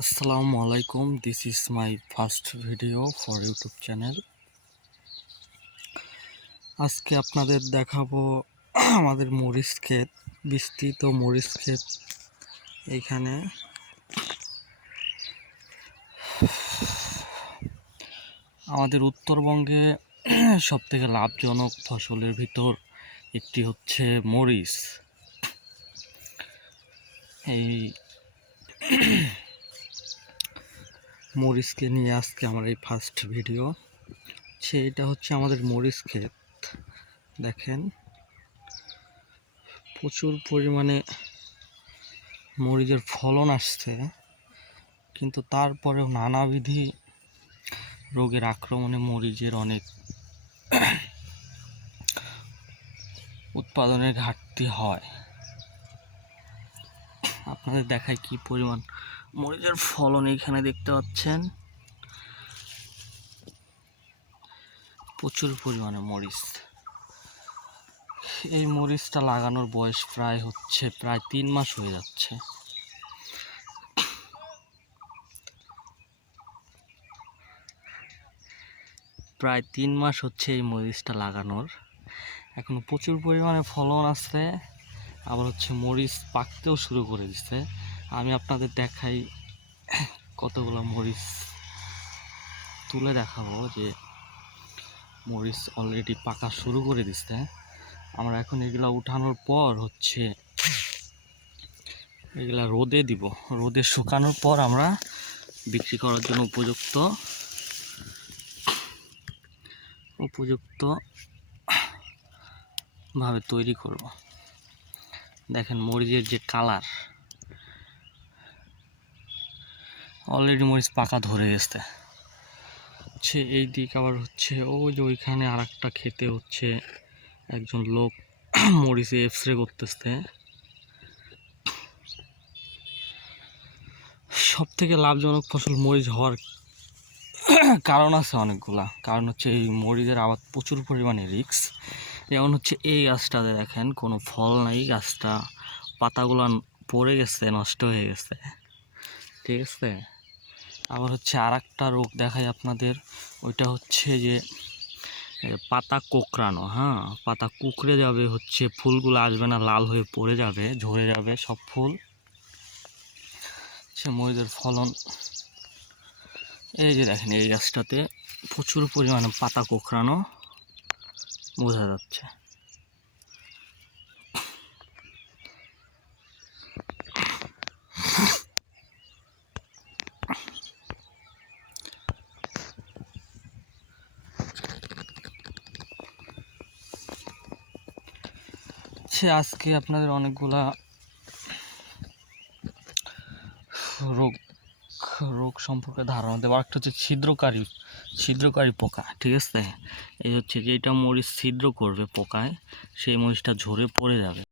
আসসালামু আলাইকুম, this is my first video for YouTube channel. আজকে আপনাদের দেখাবো আমাদের মরিচ ক্ষেত, বিস্তৃত মরিচ ক্ষেত। এইখানে আমাদের উত্তরবঙ্গে সবথেকে লাভজনক ফসলের ভিতর একটি হচ্ছে মরিচ। এই মরিচকে নিয়ে আজকে আমার এই ফার্স্ট ভিডিও। এটা হচ্ছে আমাদের মরিচ ক্ষেত। দেখেন, প্রচুর পরিমাণে মরিচের ফলন আসছে, কিন্তু তারপরেও নানাবিধি রোগের আক্রমণে মরিচের অনেক উৎপাদনের ঘাটতি হয়। আপনাদের দেখায় কি পরিমাণ মরিচের ফলন এখানে দেখতে পাচ্ছেন, প্রচুর পরিমাণে মরিচ। এই মরিচটা লাগানোর বয়স প্রায় 3 মাস হয়ে যাচ্ছে। প্রায় 3 মাস হচ্ছে এই মরিচটা লাগানোর। এখনো প্রচুর পরিমাণে ফলন আছে, আবার মরিচ পাকতেও শুরু করে দিচ্ছে। আমি আপনাদের দেখাই, কতগুলো মরিচ তুলে দেখাবো যে মরিচ অলরেডি পাকা শুরু করে দিচ্ছে। আমরা এখন এগুলা উঠানোর পর এগুলা রোদে দিব। রোদে শুকানোর পর আমরা বিক্রি করার জন্য উপযুক্ত ভাবে তৈরি করব। দেখেন মরিচের যে কালার, অলরেডি মরিচ পাকা ধরে গেছে। এই দিক আবার ওই যে ওইখানে আর একটা খেতে একজন লোক মরিচে এক্সরে করতেছে। সব থেকে লাভজনক ফসল মরিচ হওয়ার কারণ আছে অনেকগুলা। কারণ এই মরিচের আবাদ প্রচুর পরিমাণে রিস্ক। যেমন এই গাছটাতে দেখেন কোনো ফল নাই, গাছটা পাতাগুলো পড়ে গেছে, নষ্ট হয়ে গেছে, ঠিক আছে। আবার আর একটা রোগ দেখাই আপনাদের, ওইটা যে পাতা কোঁকড়ানো। হ্যাঁ, পাতা কুকড়ে যাবে, ফুলগুলো আসবে না, লাল হয়ে পড়ে যাবে, ঝরে যাবে সব ফুল। মরিচের ফলন এই যে দেখেন, এই গাছটাতে প্রচুর পরিমাণে পাতা কোঁকড়ানো বোঝা যাচ্ছে। আজকে আপনাদের অনেকগুলা রোগ সম্পর্কে ধারণা দেবো। একটা ছিদ্রকারী পোকা, ঠিক আছে। এই যেটা মরিচ ছিদ্র করবে পোকায়, সেই মরিচটা ঝরে পড়ে যাবে।